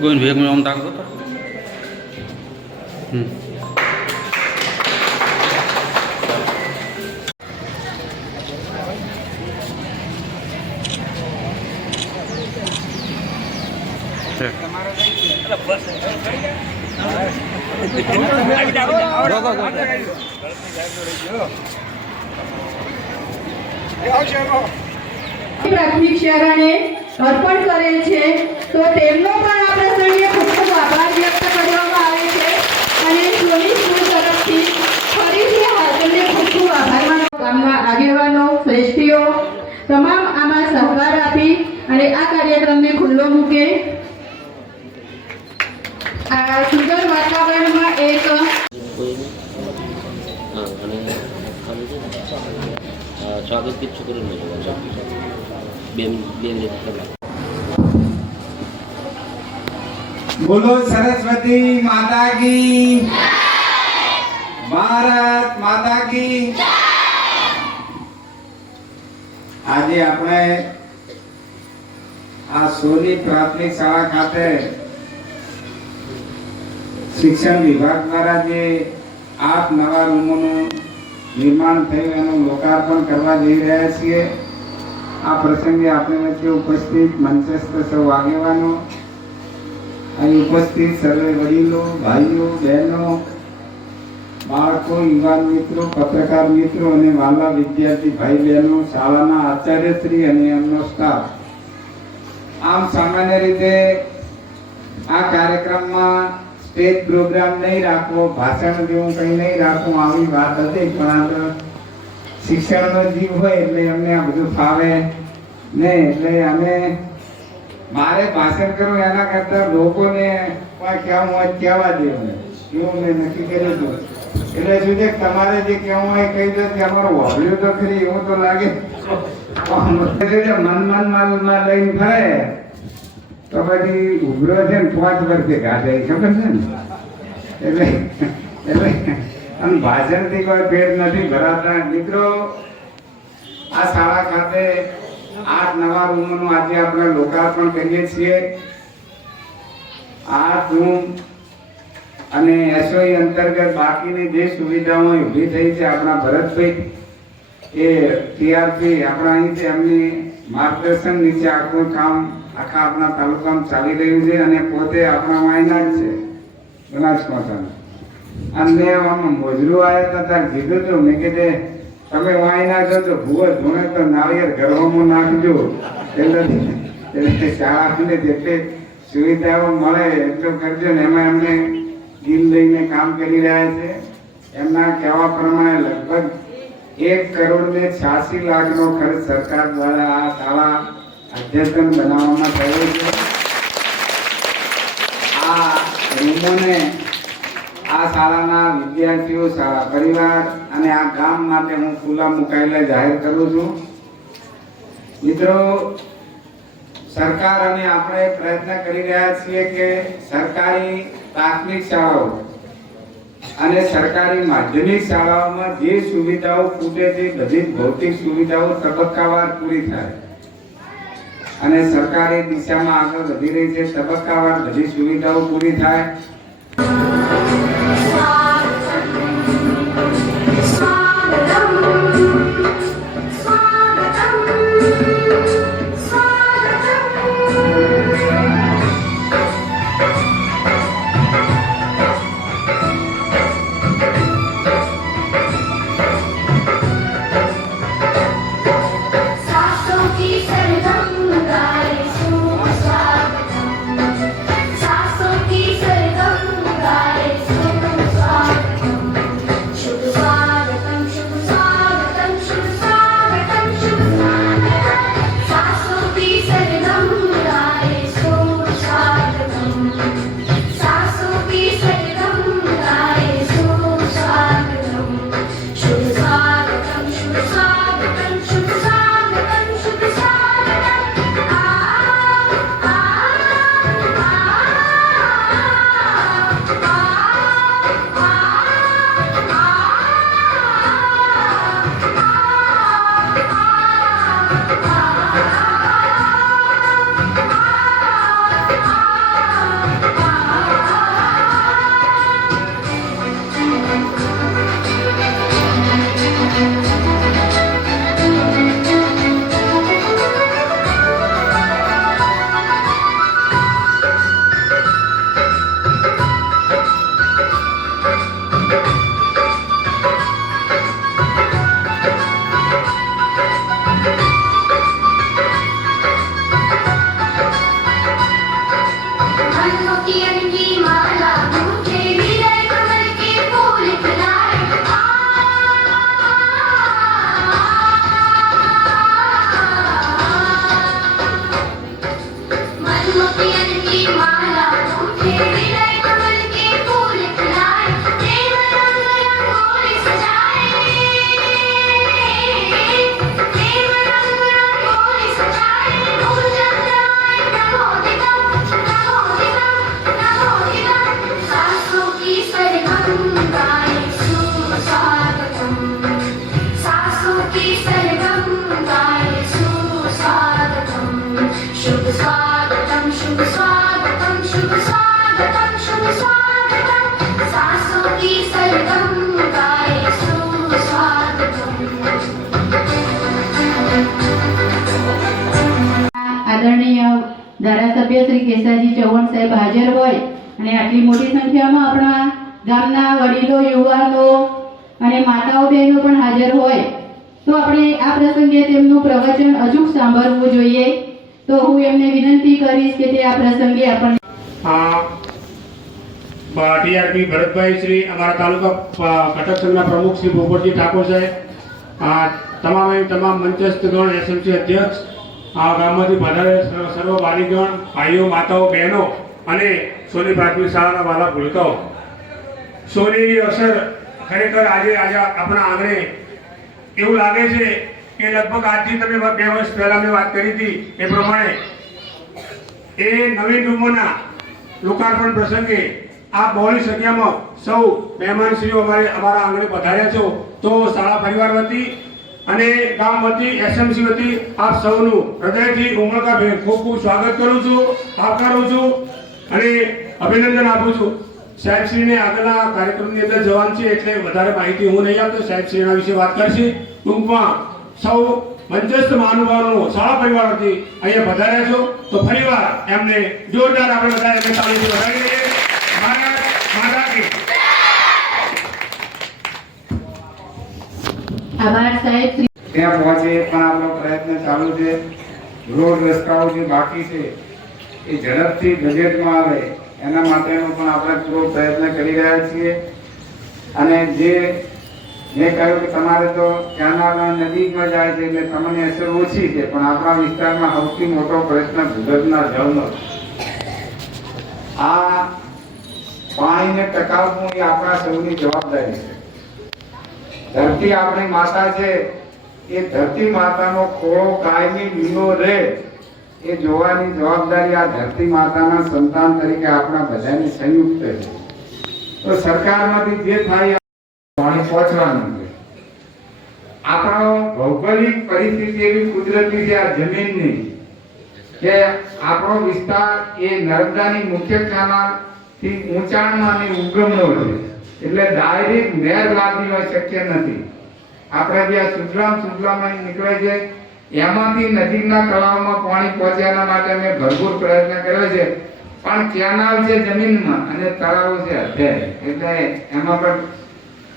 ગોવિંદ ભેગ આમ તાકતો હતો હમ છે. પ્રાથમિક શાળાને અર્પણ કરેલ છે. તો તેમનો પણ આ પ્રસંગે ખૂબ ખૂબ આભાર વ્યક્ત કરવામાં આવે છે. અને સોની સ્કૂલ તરફથી ફરીથી હાજરને ખૂબ ખૂબ આભાર માનો. ગામના આગેવાનો, શ્રેષ્ઠીઓ, તમામ આમાં સહકાર આપી અને આ કાર્યક્રમને ખુલ્લો મૂકે. આ સુંદર વાતાવરણમાં એક હા, અને ખાલી બે મિનિટ બે મિનિટ બોલો સરસ્વતી માતા કી ભારત માતા કી આજે આપણે આ સોની પ્રાથમિક શાળા ખાતે શિક્ષણ વિભાગ દ્વારા જે આઠ નવા રૂમોનું નિર્માણ થયું, એનું લોકાર્પણ કરવા જઈ રહ્યા છીએ. આ પ્રસંગે આપણે વચ્ચે ઉપસ્થિત મંચસ્થ સૌ આગેવાનો, અહીં ઉપસ્થિત સર્વે વડીલો, ભાઈઓ, બહેનો, બાળકો, યુવાન મિત્રો, પત્રકાર મિત્રો અને વાલા વિદ્યાર્થી ભાઈ બહેનો, શાળાના આચાર્યશ્રી અને એમનો સ્ટાફ આમ સામાન્ય રીતે આ કાર્યક્રમમાં સ્ટેજ પ્રોગ્રામ નહીં રાખવો, ભાષણ જેવું કંઈ નહીં રાખવું, આવી વાત હતી, પણ આ તો શિક્ષણનો જીવ હોય એટલે અમને આ બધું ફાવે ને એટલે અમે મારે ભાષણ કરવું એના કરતા લોકોને કહેવું હોય કહેવા દેવું એવું મેં નક્કી કર્યું હતું. એટલે શું છે, તમારે જે કહેવું હોય કહી દો, કે અમારું વાવ્યું તો ખરી, એવું તો લાગે. મન મન માલમાં લઈને ફરે, તો પછી ઉભરો છે ને પાંચ વર્ષે ગાઢે ખબર છે ને? એટલે એટલે આમ ભાષણથી કોઈ ભેદ નથી. ભરાતા મિત્રો, આ શાળા ખાતે આઠ નવા રૂમોનું આજે આપણે લોકાર્પણ કરીએ છીએ. આઠ રૂમ અને એસઓઈ અંતર્ગત બાકીની જે સુવિધાઓ ઊભી થઈ છે આપણા ભરતભાઈ, એ ટીઆરપી આપણા અહીંથી એમની માર્ગદર્શન નીચે આખું કામ, આખા આપણા તાલુકામાં ચાલી રહ્યું છે અને પોતે આપણા માયના જ છે. બનાસકાંઠાના. અને આમ મોજરું આવ્યા હતા ત્યારે કીધું હતું મેં તમે વાયના છો તો ભૂવો ધોણે તો નાળિયેર ગરવામાં નાખજો. એટલે એટલે શાળાને જેટલી સુવિધાઓ મળે એટલું કરજો ને એમાં એમને દિલ લઈને કામ કરી રહ્યા છે. એમના કહેવા પ્રમાણે લગભગ એક કરોડ ને છ્યાસી લાખનો ખર્ચ સરકાર દ્વારા આ શાળા અદ્યતન બનાવવામાં થયો છે. આ રૂમોને આ શાળાના વિદ્યાર્થીઓ, શાળા પરિવાર અને આ ગામ માટે હું ખુલ્લા મુકાયેલા જાહેર કરું છું. મિત્રો, સરકાર અને આપણે પ્રયત્ન કરી રહ્યા છીએ કે સરકારી પ્રાથમિક શાળાઓ અને સરકારી માધ્યમિક શાળાઓમાં જે સુવિધાઓ ખૂટે છે, બધી ભૌતિક સુવિધાઓ તબક્કાવાર પૂરી થાય. અને સરકારી દિશામાં આગળ વધી રહી છે, તબક્કાવાર બધી સુવિધાઓ પૂરી થાય. શ્રી કેસાજી ચૌહાણ સાહેબ હાજર હોય અને આટલી મોટી સંખ્યામાં આપણા ગામના વડીલો, યુવાનો અને માતાઓ, બહેનો પણ હાજર હોય. તો આપણે આ પ્રસંગે તેમનું પ્રવચન અચૂક સાંભળવું જોઈએ. તો હું એમને વિનંતી કરીશ કે તે આ પ્રસંગે આપણને આ ટીઆરપી ભરતભાઈ શ્રી અમારા તાલુકા ઘટક સંઘના પ્રમુખ શ્રી ભોપતજી ઠાકોર સાહેબ તમામ તમામ મંચસ્થ એસએમસી અધ્યક્ષ આ ગામમાંથી બધા સર્વ વાલીગણ ભાઈઓ, માતાઓ, બહેનો અને સોની પ્રાથમિક શાળાના વાલા ભૂલકાઓ. સોનીની અસર ખરેખર આજે આજે આપણા આંગણે એવું લાગે છે કે લગભગ આજથી તમે બે વર્ષ પહેલા મેં વાત કરી હતી એ પ્રમાણે એ નવી ટુંબોના લોકાર્પણ પ્રસંગે આ બહોળી સંખ્યામાં સૌ મહેમાનશ્રીઓ અમારે, અમારા આંગણે પધાર્યા છો. તો શાળા પરિવાર વતી અને ગામ વતી એસએમસી વતી આપ સૌનું હૃદયથી ઉમળકાભેર ખૂબ ખૂબ સ્વાગત કરું છું આવકારું છું અને અભિનંદન આપું છું. સાહેબશ્રીને આગળના કાર્યક્રમની અંદર જવાનું છે એટલે વધારે માહિતી હું નહીં આપતો. સાહેબશ્રીના વિશે વાત કરશે. ટૂંકમાં સૌ મંચસ્થ મહાનુભાવનો સારા પરિવાર વતી અહીંયા વધાર્યા છો. તો ફરીવાર એમને જોરદાર આપણે બધા એમને તાળીથી વધારી દઈએ ભારત માતા કી ત્યાં પહોંચે પણ આપણો પ્રયત્ન ચાલુ છે. રોડ રસ્તાઓ જે બાકી છે, એ ઝડપથી બજેટમાં આવે. એના માટેનો પણ આપણે પૂરો પ્રયત્ન કરી રહ્યા છીએ. અને જે મેં કહ્યું કે તમારે તો કેનાલના નજીકમાં જાય છે એટલે તમને અસર ઓછી છે, પણ આપણા વિસ્તારમાં સૌથી મોટો પ્રશ્ન ભૂગર્ભના જળનો. આ પાણીને ટકાવવું એ આપણા સૌની જવાબદારી છે. ધરતી આપણી માતા છે. એ ધરતી માતાનો ખોળો કાયમી લીલો રહે એ જોવાની જવાબદારી આ ધરતી માતાના સંતાન તરીકે આપણા બધાની સંયુક્ત છે. તો સરકારમાંથી જે થાય પાણી પહોંચવાનું છે. આપણો ભૌગોલિક પરિસ્થિતિ એવી કુદરતી છે આ જમીનની કે આપણો વિસ્તાર એ નર્મદાની મુખ્ય કેનાલથી ઊંચાણમાં અને ઉગમનો છે. એટલે ડાયરેક્ટ નેર લાગવી હોય શક્ય નથી. આપણે જે આ સુજલામ સુજલામ નીકળે છે, એમાંથી નજીકના તળાવમાં પાણી પહોંચે માટે મેં ભરપૂર પ્રયત્ન કર્યો છે. પણ કેનાલ છે જમીનમાં અને તળાવો છે અધ્યાય. એટલે એમાં પણ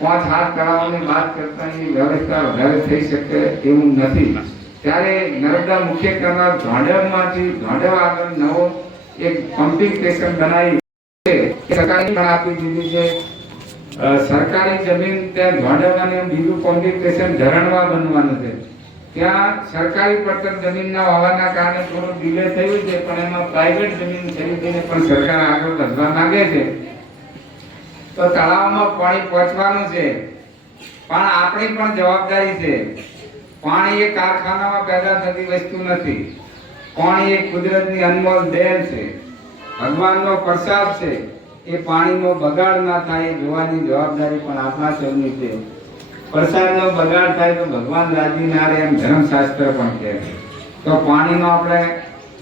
પાંચ હાથ તળાવોની વાત કરતા એની વ્યવસ્થા વધારે થઈ શકે એવું નથી. ત્યારે નર્મદા મુખ્ય કેનાલ ગાંડવમાંથી ગાંડવ આગળ નવો એક પમ્પિંગ સ્ટેશન બનાવી એ પણ આપી દીધી છે. સરકારી જમીન ત્યાં ઢોંઢવાની બીજું સ્ટેશન ધરણવા બનવાનું છે. ત્યાં સરકારી પડતર જમીન ના હોવાના કારણે થોડું ડિલે થયું છે, પણ એમાં પ્રાઇવેટ જમીન ખરીદીને પણ સરકાર આગળ વધવા માંગે છે. તો તળાવમાં પાણી પહોંચવાનું છે. પણ આપણી પણ જવાબદારી છે. પાણી એ કારખાનામાં પેદા થતી વસ્તુ નથી. પાણી એ કુદરતની અનમોલ દેન છે. ભગવાનનો પ્રસાદ છે. એ પાણીનો બગાડ ના થાય જોવાની જવાબદારી પણ આપણા સૌની છે. પ્રસાદનો બગાડ થાય તો ભગવાન રાજી ના રહે એમ ધર્મશાસ્ત્ર પણ કહે તો પાણીનો આપણે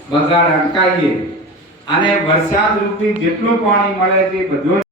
બગાડ અટકાવીએ. અને વરસાદ રૂપી જેટલું પાણી મળે છે બધું